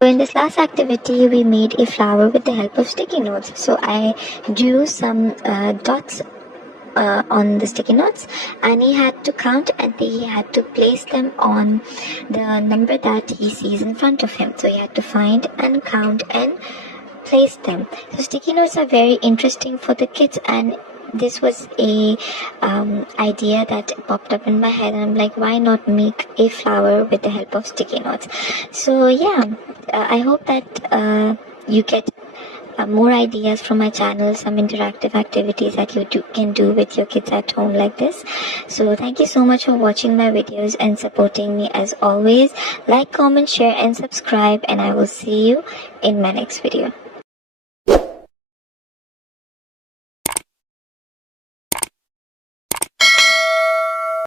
So in this last activity, we made a flower with the help of sticky notes. So I drew some dots on the sticky notes, and he had to count, and he had to place them on the number that he sees in front of him. So he had to find and count and place them. So sticky notes are very interesting for the kids, and this was a idea that popped up in my head, and I'm like, why not make a flower with the help of sticky notes? So yeah, I hope that you get more ideas from my channel, some interactive activities that you can do with your kids at home like this. So thank you so much for watching my videos and supporting me as always. Like, comment, share and subscribe, and I will see you in my next video.